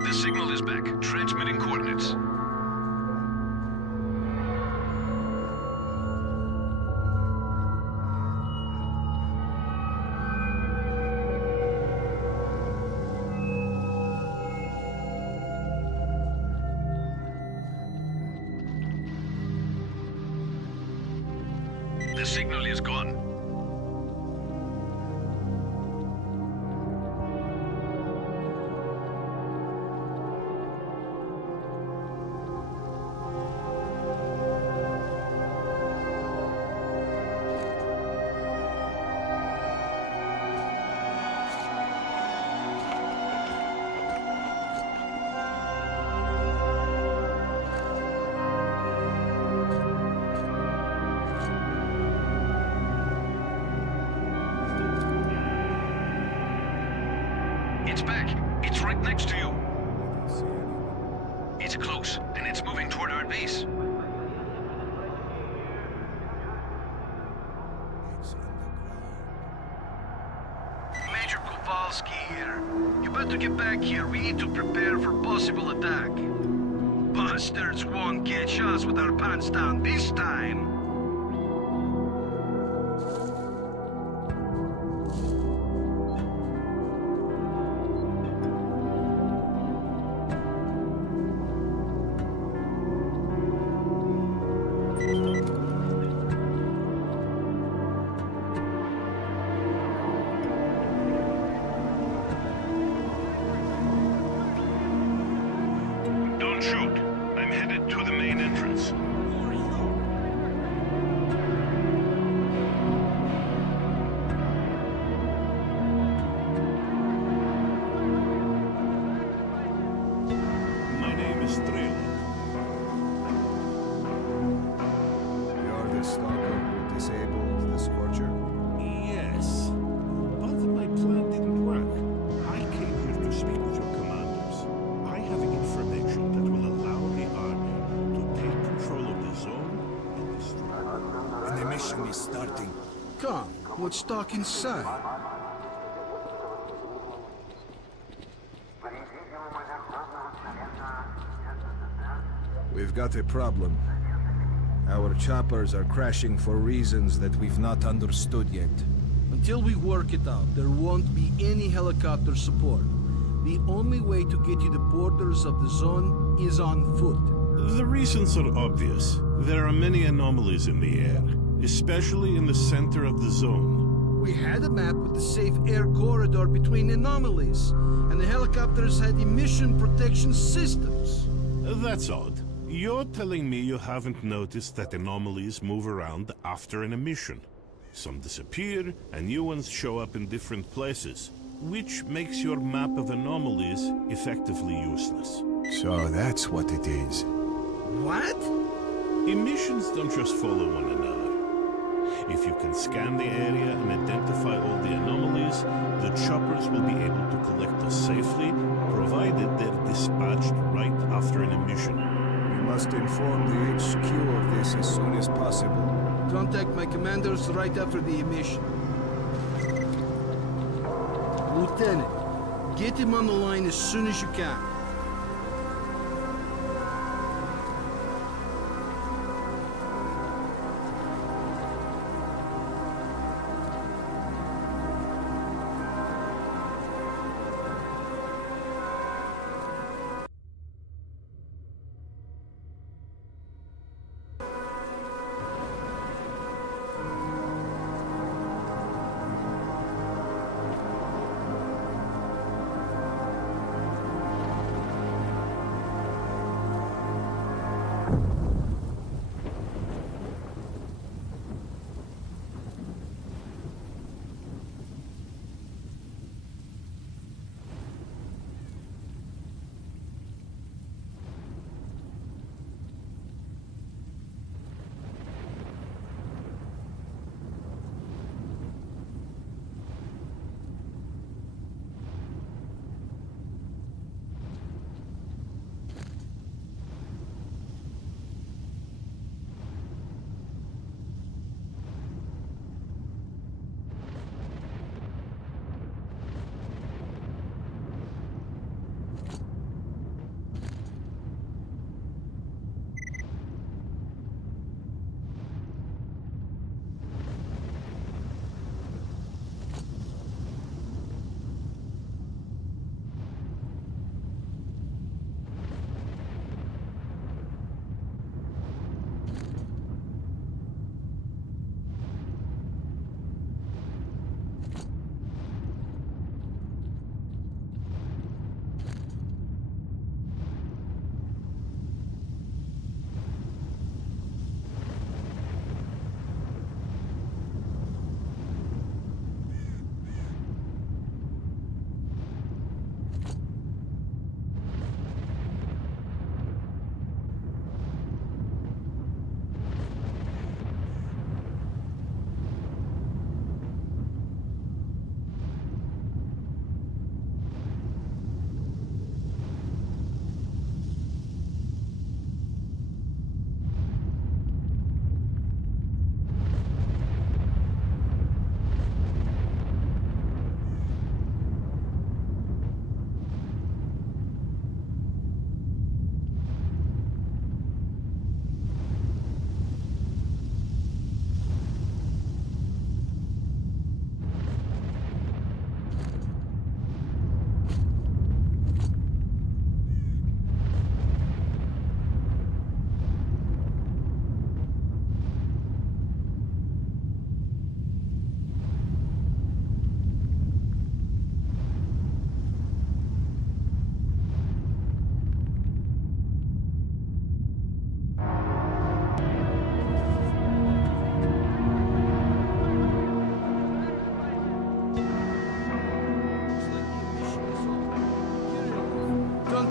The signal is back. Transmitting coordinates. The signal is gone. It's back. It's right next to you. It's close, and it's moving toward our base. Major Kowalski here. You better get back here. We need to prepare for possible attack. Bastards won't catch us with our pants down this time. Don't shoot. I'm headed to the main entrance. My name is S.T.A.L.K.E.R. You're the stalker who disabled the Scorcher? Yes, but my plan didn't work. I came here to speak with your commanders. I have information that will allow the army to take control of the zone and destroy. And the mission is starting. Come, let's talk inside. We've got a problem. Our choppers are crashing for reasons that we've not understood yet. Until we work it out, there won't be any helicopter support. The only way to get to the borders of the zone is on foot. The reasons are obvious. There are many anomalies in the air, especially in the center of the zone. We had a map with the safe air corridor between anomalies, and the helicopters had emission protection systems. That's odd. You're telling me you haven't noticed that anomalies move around after an emission. Some disappear, and new ones show up in different places, which makes your map of anomalies effectively useless. So that's what it is. What? Emissions don't just follow one another. If you can scan the area and identify all the anomalies, the choppers will be able to collect us safely, provided they're dispatched right after an emission. We must inform the HQ of this as soon as possible. Contact my commanders right after the emission. Lieutenant, get him on the line as soon as you can.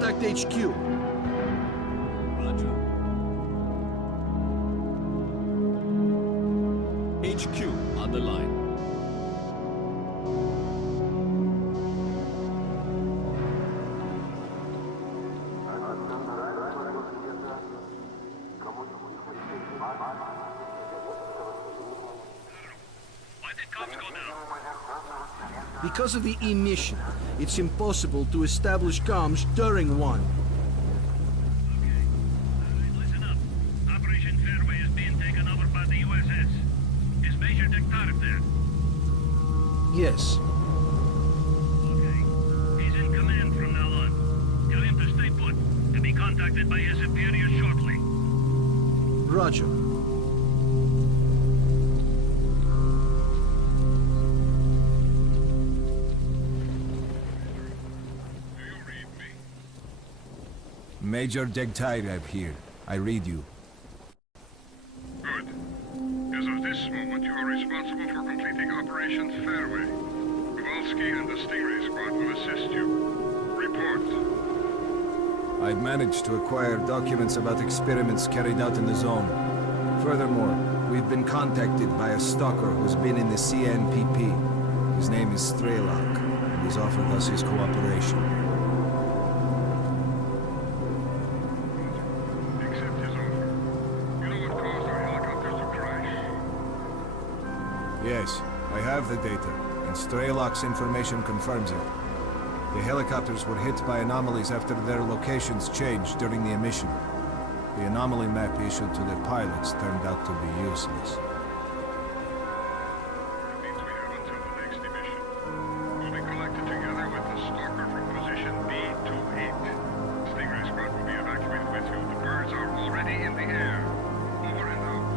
contact HQ. Roger. HQ on the line. Why did comms go down? Because of the emission, it's impossible to establish comms during one. Listen up. Operation Fairway is being taken over by the USS. Is Major S.T.A.L.K.E.R there? Yes. Okay. He's in command from now on. Tell him to stay put, to be contacted by his superior shortly. Roger. Major S.T.A.L.K.E.R here. I read you. Good. As of this moment, you are responsible for completing Operation Fairway. Kowalski and the Stingray squad will assist you. Report. I've managed to acquire documents about experiments carried out in the zone. Furthermore, we've been contacted by a stalker who's been in the CNPP. His name is S.T.A.L.K.E.R, and he's offered us his cooperation. Accept his offer. You know what caused our helicopters to crash? Yes, I have the data, and S.T.A.L.K.E.R.'s information confirms it. The helicopters were hit by anomalies after their locations changed during the emission. The anomaly map issued to the pilots turned out to be useless. That means we have until the next emission. We'll be collected together with the stalker from position B28. Stingray squad will be evacuated with you. The birds are already in the air. Over and out.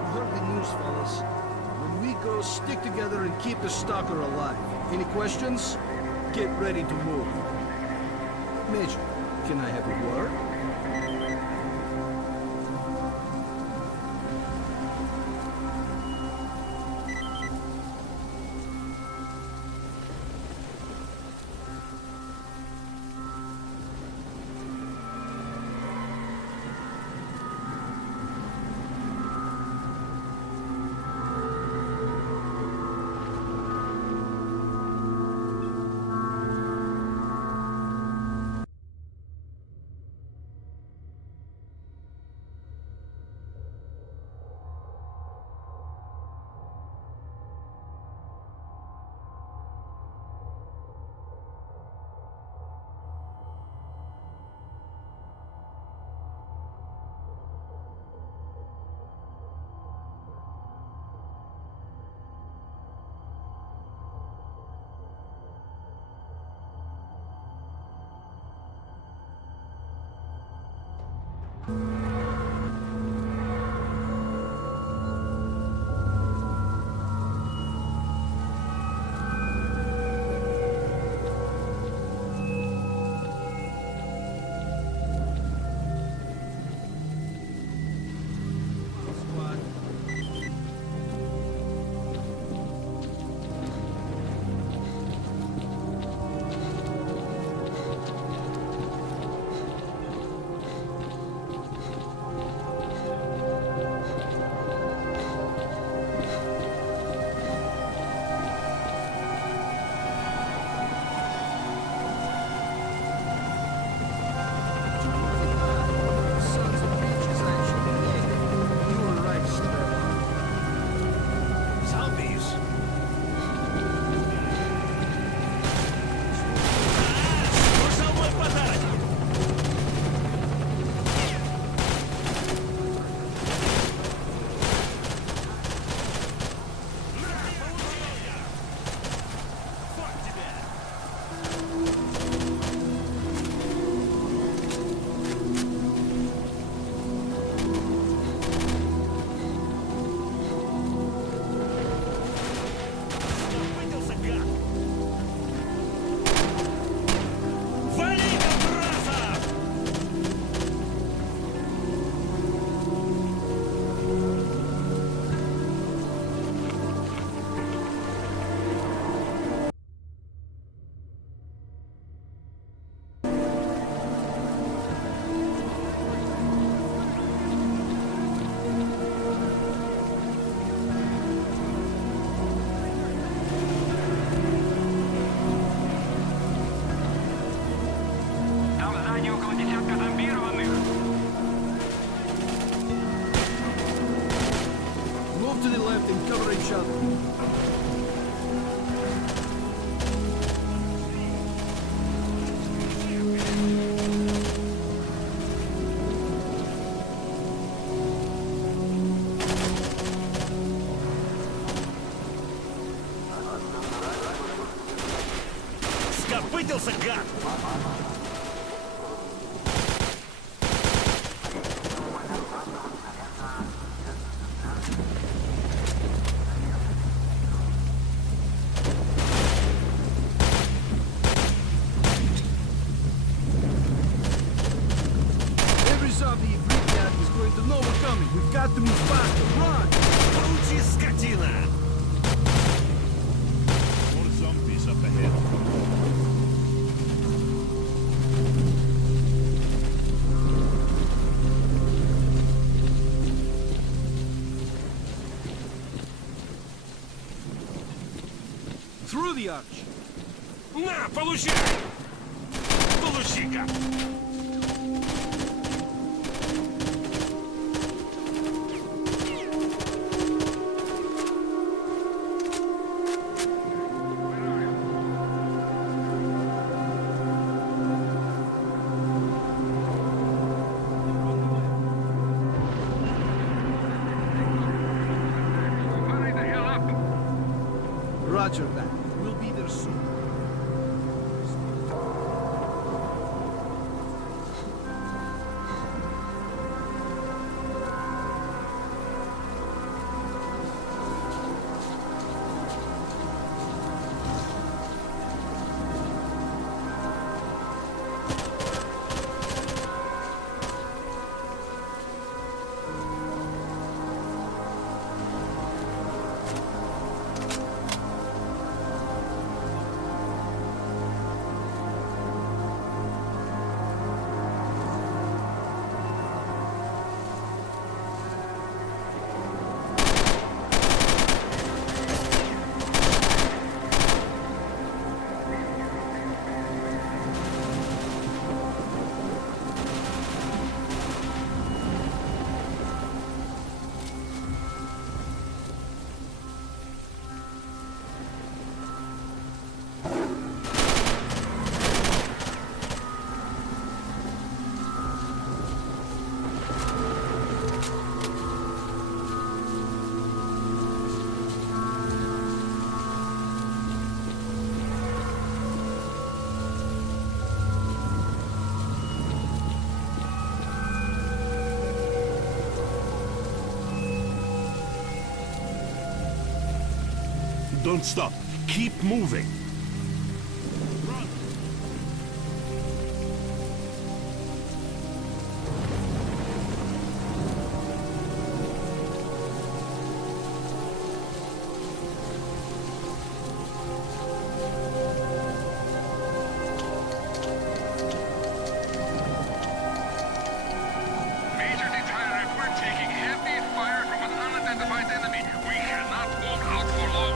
You heard the news, fellas. When we go, stick together and keep the stalker alive. Any questions? Get ready to move. Major, can I have a word? Распытился, гад! Every zombie in Pripyat is going to know we're coming. We've got to move faster. Run! Получи, скотина! More zombies up ahead. Through the arch. На, получай! Получи-ка! Hurry the hell up! Roger that. We'll be there soon. Don't stop. Keep moving. Major Detailer, we're taking heavy fire from an unidentified enemy. We cannot hold out for long.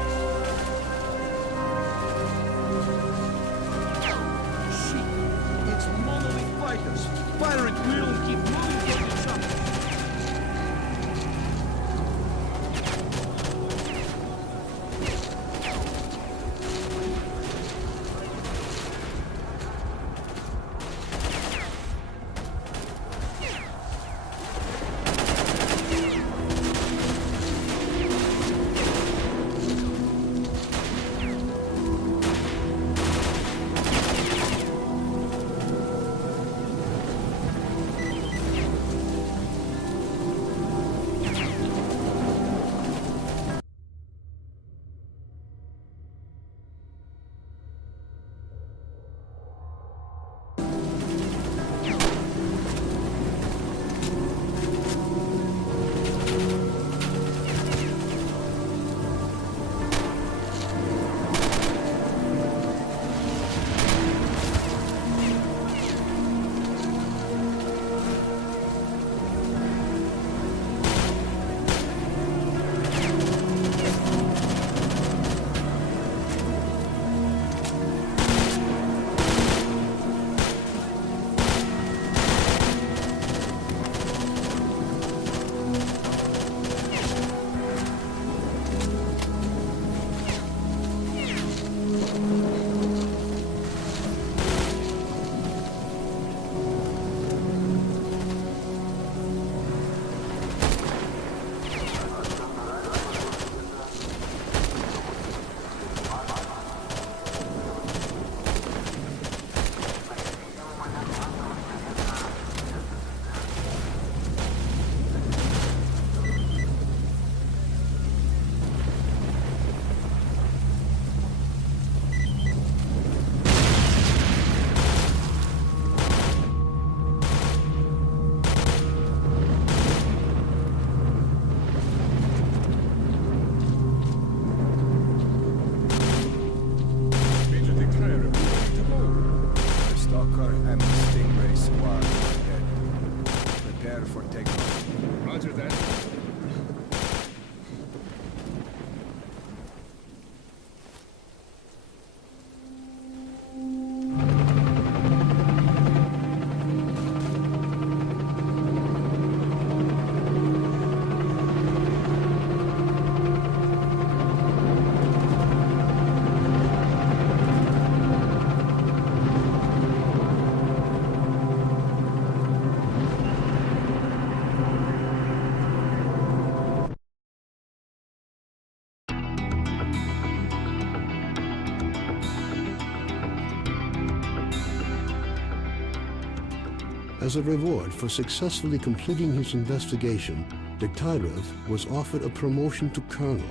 As a reward for successfully completing his investigation, S.T.A.L.K.E.R was offered a promotion to colonel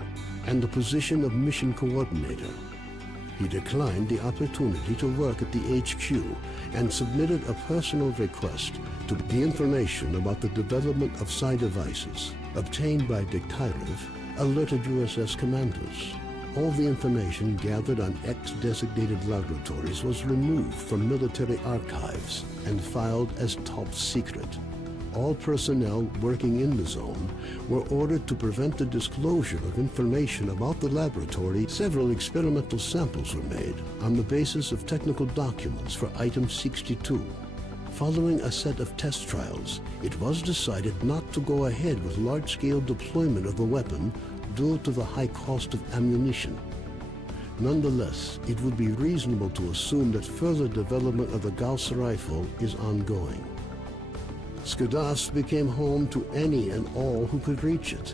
and the position of mission coordinator. He declined the opportunity to work at the HQ and submitted a personal request to the information about the development of psi devices obtained by S.T.A.L.K.E.R alerted USS commanders. All the information gathered on X-designated laboratories was removed from military archives and filed as top secret. All personnel working in the zone were ordered to prevent the disclosure of information about the laboratory. Several experimental samples were made on the basis of technical documents for Item 62. Following a set of test trials, it was decided not to go ahead with large-scale deployment of the weapon due to the high cost of ammunition. Nonetheless, it would be reasonable to assume that further development of the Gauss rifle is ongoing. Skadovsk became home to any and all who could reach it.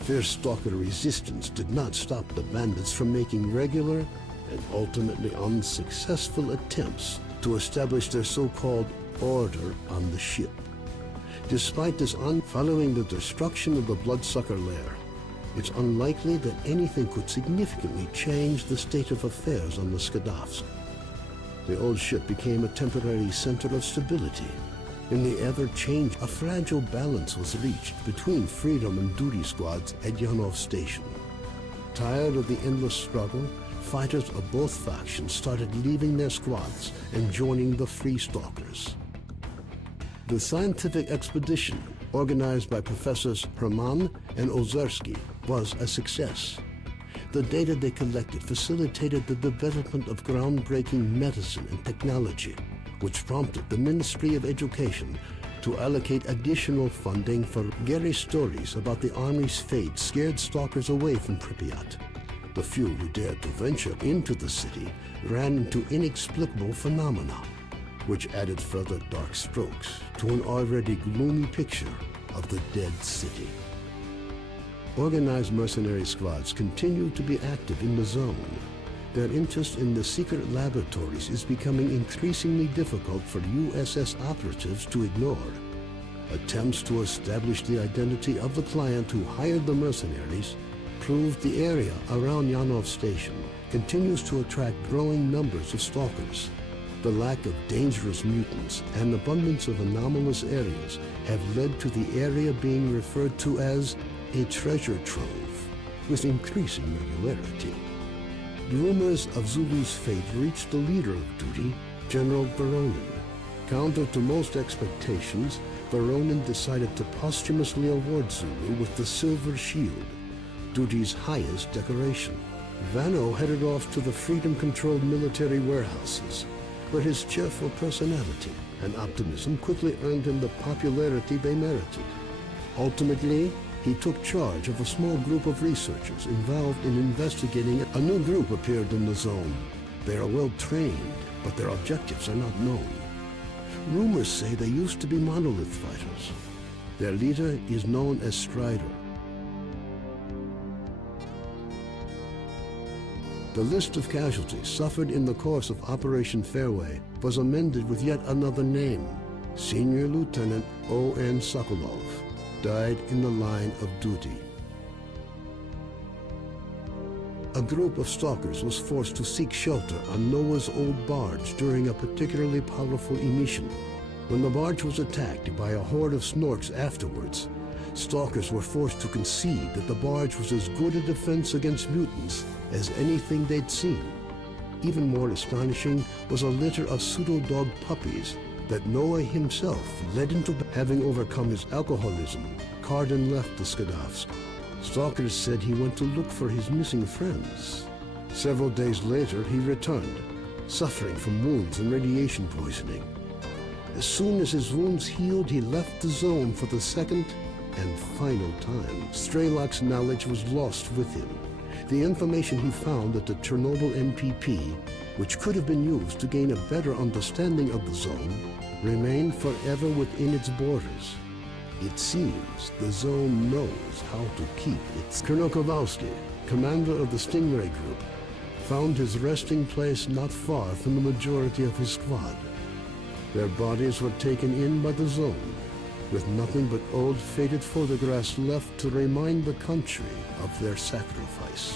Fierce stalker resistance did not stop the bandits from making regular and ultimately unsuccessful attempts to establish their so-called order on the ship. Despite this, following the destruction of the Bloodsucker lair, it's unlikely that anything could significantly change the state of affairs on the Skadovsk. The old ship became a temporary center of stability. In the ever-change, a fragile balance was reached between freedom and duty squads at Yanov Station. Tired of the endless struggle, fighters of both factions started leaving their squads and joining the Free Stalkers. The scientific expedition, organized by Professors Herman and Ozersky, was a success. The data they collected facilitated the development of groundbreaking medicine and technology, which prompted the Ministry of Education to allocate additional funding for Gary stories about the Army's fate scared stalkers away from Pripyat. The few who dared to venture into the city ran into inexplicable phenomena, which added further dark strokes to an already gloomy picture of the dead city. Organized mercenary squads continue to be active in the zone. Their interest in the secret laboratories is becoming increasingly difficult for USS operatives to ignore. Attempts to establish the identity of the client who hired the mercenaries proved the area around Yanov Station continues to attract growing numbers of stalkers. The lack of dangerous mutants and abundance of anomalous areas have led to the area being referred to as a treasure trove with increasing regularity. Rumors of Zulu's fate reached the leader of duty, General Baronin. Counter to most expectations, Baronin decided to posthumously award Zulu with the Silver Shield, duty's highest decoration. Vano headed off to the freedom-controlled military warehouses, where his cheerful personality and optimism quickly earned him the popularity they merited. Ultimately, he took charge of a small group of researchers involved in investigating it. A new group appeared in the zone. They are well trained, but their objectives are not known. Rumors say they used to be monolith fighters. Their leader is known as Strider. The list of casualties suffered in the course of Operation Fairway was amended with yet another name. Senior Lieutenant O.N. Sokolov died in the line of duty. A group of stalkers was forced to seek shelter on Noah's old barge during a particularly powerful emission. When the barge was attacked by a horde of snorks afterwards, stalkers were forced to concede that the barge was as good a defense against mutants as anything they'd seen. Even more astonishing was a litter of pseudo-dog puppies that Noah himself led into. Having overcome his alcoholism, Cardin left the Skadovsk. Stalkers said he went to look for his missing friends. Several days later, he returned, suffering from wounds and radiation poisoning. As soon as his wounds healed, he left the zone for the second and final time. Strelok's knowledge was lost with him. The information he found at the Chernobyl MPP, which could have been used to gain a better understanding of the zone, remained forever within its borders. It seems the zone knows how to keep its. Colonel Kowalski, commander of the Stingray Group, found his resting place not far from the majority of his squad. Their bodies were taken in by the zone, with nothing but old faded photographs left to remind the country of their sacrifice.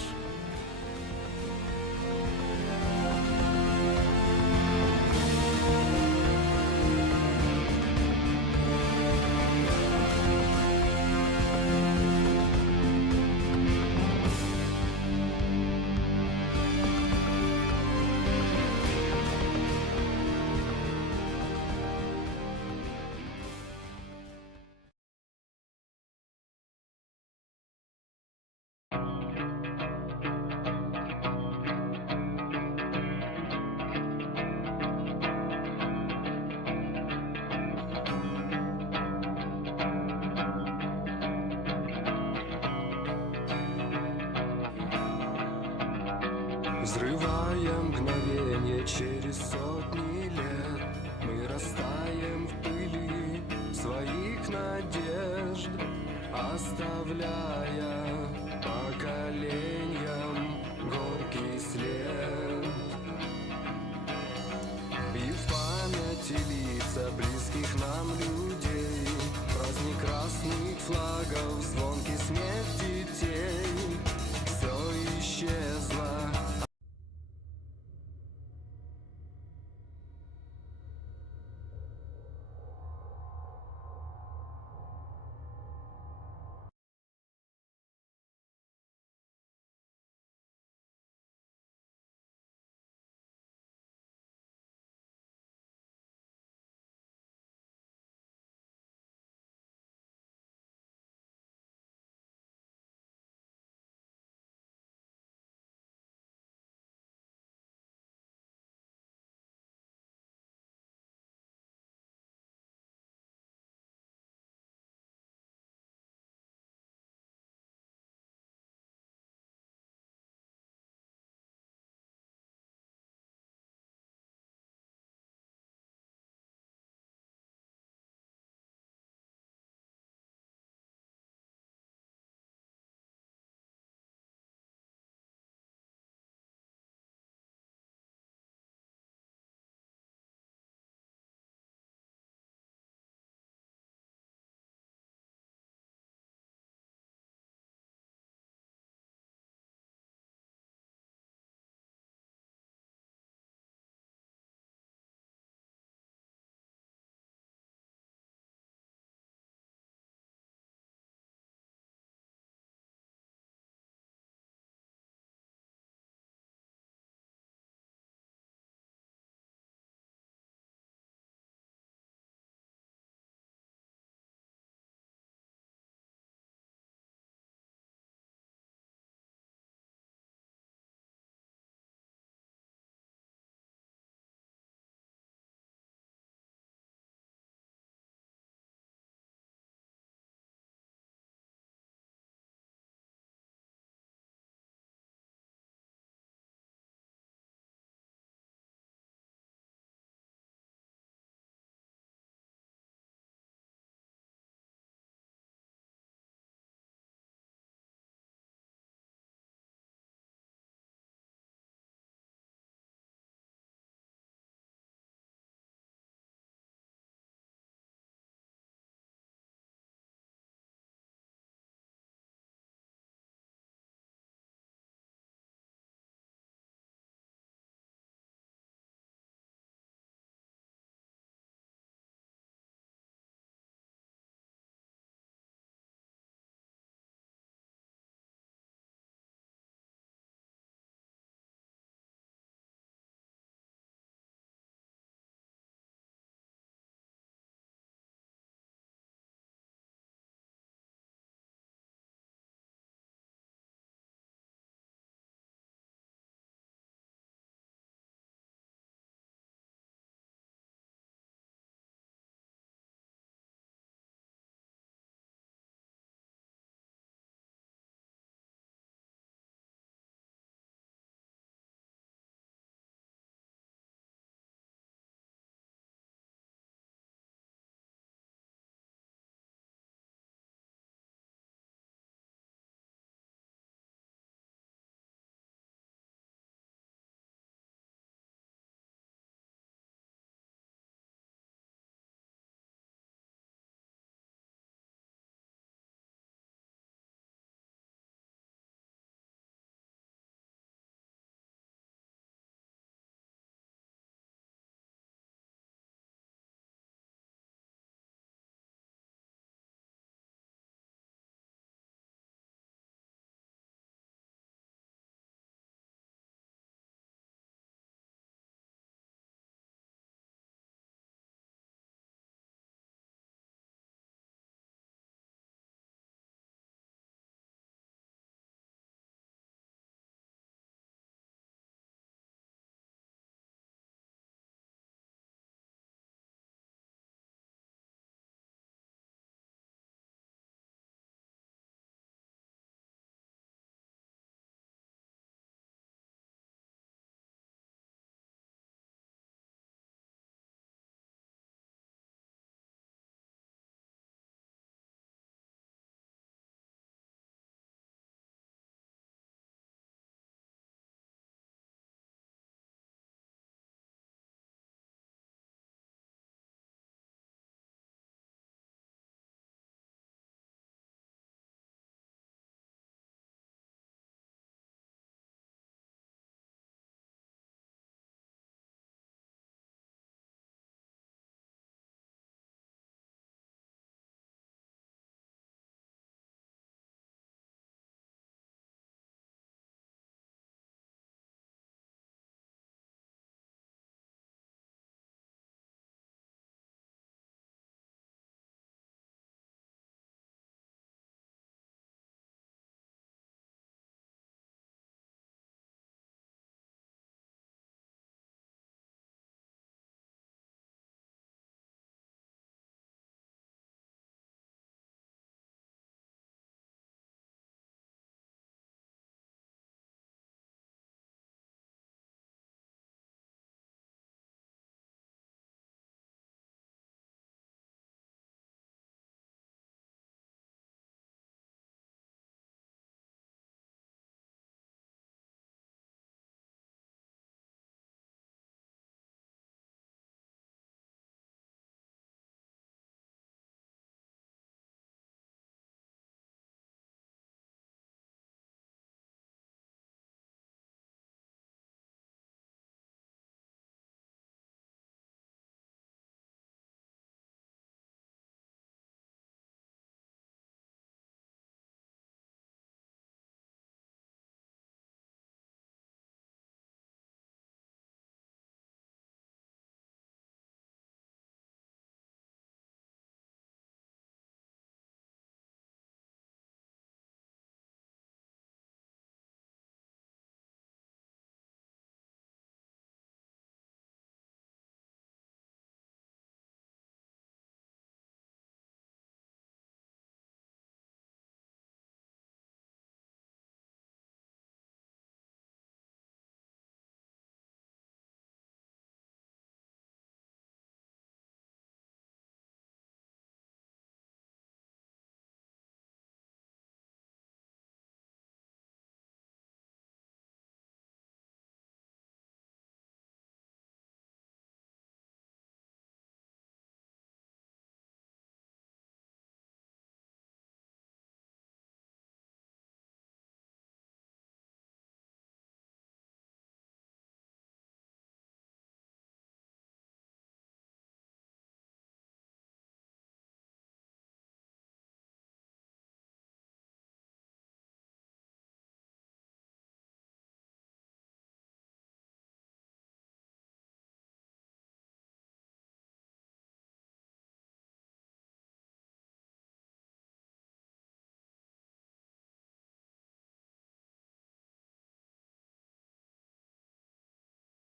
Взрывая мгновенье через сотни лет, мы растаем в пыли своих надежд, оставляя поколения.